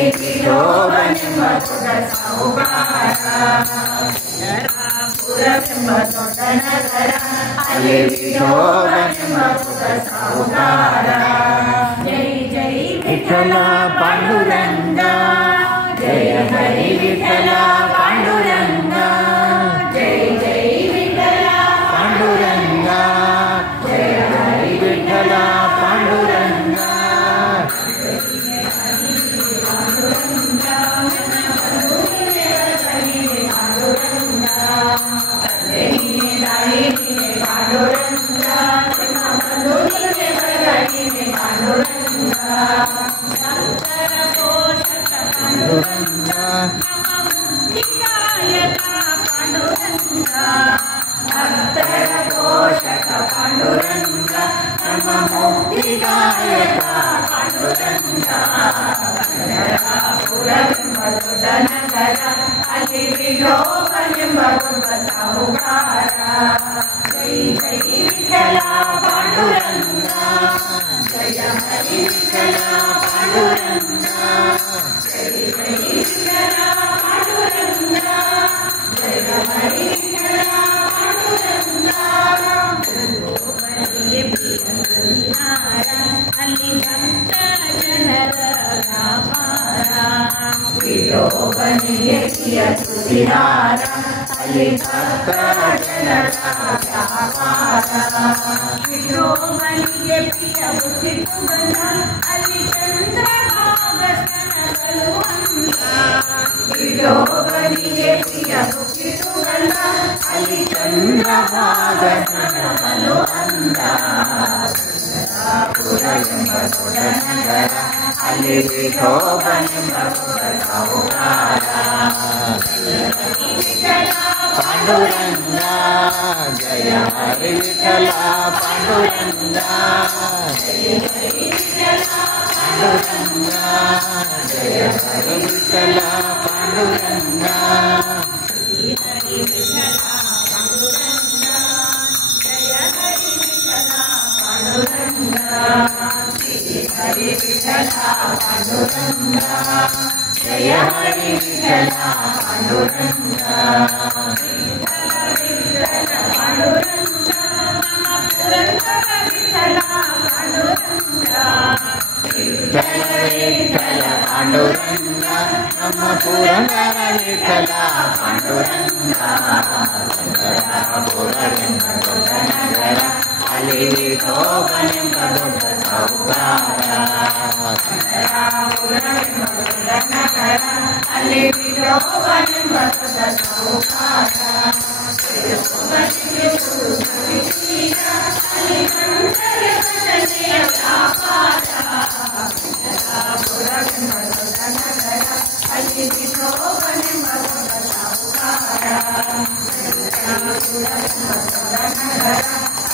ಅಲ್ಲಿ ವಿಠೋಬನೆಂಬ ದೊಡ್ಡ ಸಾಹುಕಾರ ಪುರವೆಂಬ ದೊಡ್ಡ ನಗರ ಅಲ್ಲಿ ವಿಠೋಬನೆಂಬ ದೊಡ್ಡ ಸಾಹುಕಾರ ಜೈ ಜೈ ವಿಠಲ ಪಾಂಡುರಂಗ ಜಯ ಹರಿ ವಿಠಲ ಪಾಂಡುರಂಗ ಜೈ ಜೈ ವಿಠಲ ಪಾಂಡುರಂಗ ಜಯ ಹರಿ ವಿಠಲ ಪಾಂಡುರಂಗ ಭಕ್ತರ ಪೋಷಕ ಪಾಂಡುರಂಗ ನಮ್ಮ ಮುಕ್ತಿದಾಯಕ ಪಾಂಡುರಂಗ ಪುರವೆಂಬ ದೊಡ್ಡ ನಗರ ಅಲ್ಲಿ ವಿಠೋಬನೆಂಬ ದೊಡ್ಡ ಸಾಹುಕಾರ ಜೈ ಜೈ ವಿಠಲ ಪಾಂಡುರಂಗ ಜಯ ಹರಿ ವಿಠಲ ಪಾಂಡುರಂಗ ಜೈ ಜೈ ವಿಠಲ ಪಾಂಡುರಂಗ ಜಯ ಹರಿ ವಿಠಲ ಪಾಂಡುರಂಗ ಅಲ್ಲಿ ಭಕ್ತ ಜನರ ವ್ಯಾಪಾರ ವಿಠೋಬನಿಗೆ ಪ್ರಿಯ ಸುವಿಹಾರ ಅಲ್ಲಿ ಭಕ್ತ ಜನರ ವ್ಯಾಪಾರ ವಿಠೋಬನಿಗೆ ಪ್ರಿಯ ಬುದ್ಧಿಪುಗಲ ಅಲ್ಲಿ ಚಂದ್ರಭಾಗ ಸ್ತನಗಳು ಅಂದ ವಿಠೋಬನಿಗೆ ಪ್ರಿಯ ಬುದ್ಧಿಪುಗಲ ಅಲ್ಲಿ ಚಂದ್ರಭಾಗ ಸ್ತನಗಳು ಅಂದ ಪುರವೆಂಬ ದೊಡ್ಡ ನಗರ ಅಲ್ಲಿ ವಿಠೋಬನೆಂಬ ದೊಡ್ಡ ಸಾಹುಕಾರ ಪಾಂಡುರಂಗ ಜಯ ಹರಿ ವಿಠಲ ಪಾಂಡುರಂಗ ಪಾಂಡುರಂಗ ಜಯ ಹರಿ ವಿಠಲ ಪಾಂಡುರಂಗ ಹರಿ ವಿಠಲ ಪಾಂಡುರಂಗ ಜಯ ಹರಿ ವಿಠಲ ಪಾಂಡುರಂಗ ವಿಠಲ ಪಾಂಡುರಂಗ ನಮ್ಮ ಪುರಂದರ ವಿಠಲ ಪಾಂಡುರಂಗ ವಿಠಲ ವಿಠಲ ಪಾಂಡುರಂಗ ನಮ್ಮ ಪುರಂದರ ವಿಠಲ ಪಾಂಡುರಂಗ ಪುರವೆಂಬ ದೊಡ್ಡ ನಗರ ಅಲ್ಲಿ ವಿಠೋಬನೆಂಬ ದೊಡ್ಡ ಸಾಹುಕಾರ ಪುರವೆಂಬ ದೊಡ್ಡ ನಗರ ಅಲ್ಲಿ ವಿಠೋಬನೆಂಬ ದೊಡ್ಡ ಸಾಹುಕಾರ ಅಲ್ಲಿ ಭಕ್ತರ ಭಜನೆಯ ವ್ಯಾಪಾರ ಪುರವೆಂಬ ದೊಡ್ಡ ನಗರ ಅಲ್ಲಿ ವಿಠೋಬನೆಂಬ ದೊಡ್ಡ ಸಾಹುಕಾರ ಪುರವೆಂಬ ದೊಡ್ಡ ನಗರ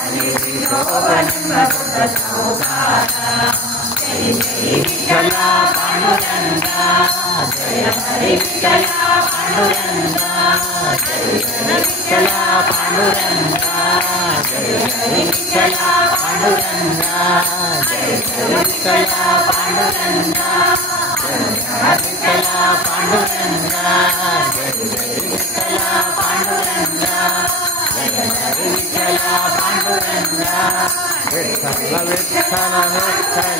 ಅಲ್ಲಿ ವಿಠೋಬನೆಂಬ ದೊಡ್ಡ ಸಾಹುಕಾರ ಜೈ ಜೈ ವಿಠಲ ಪಾಂಡುರಂಗ ಜಯ ಹರಿ ವಿಠಲ ಪಾಂಡುರಂಗ ಜಯ ವಿಠಲ ಪಾಂಡುರಂಗ ಜಯ ಹರಿ ವಿಠಲ ಪಾಂಡುರಂಗ ಜಯ ವಿಠಲ ಪಾಂಡುರಂಗ ಜಯ ವಿಠಲ ಪಾಂಡುರಂಗ ಜಯ ವಿಠಲ ಪಾಂಡುರಂಗ ಜಯ ಹರಿ ವಿಠಲ ಪಾಂಡುರಂಗ ವಿಠಲ ವಿಠಲ ವಿಠಲ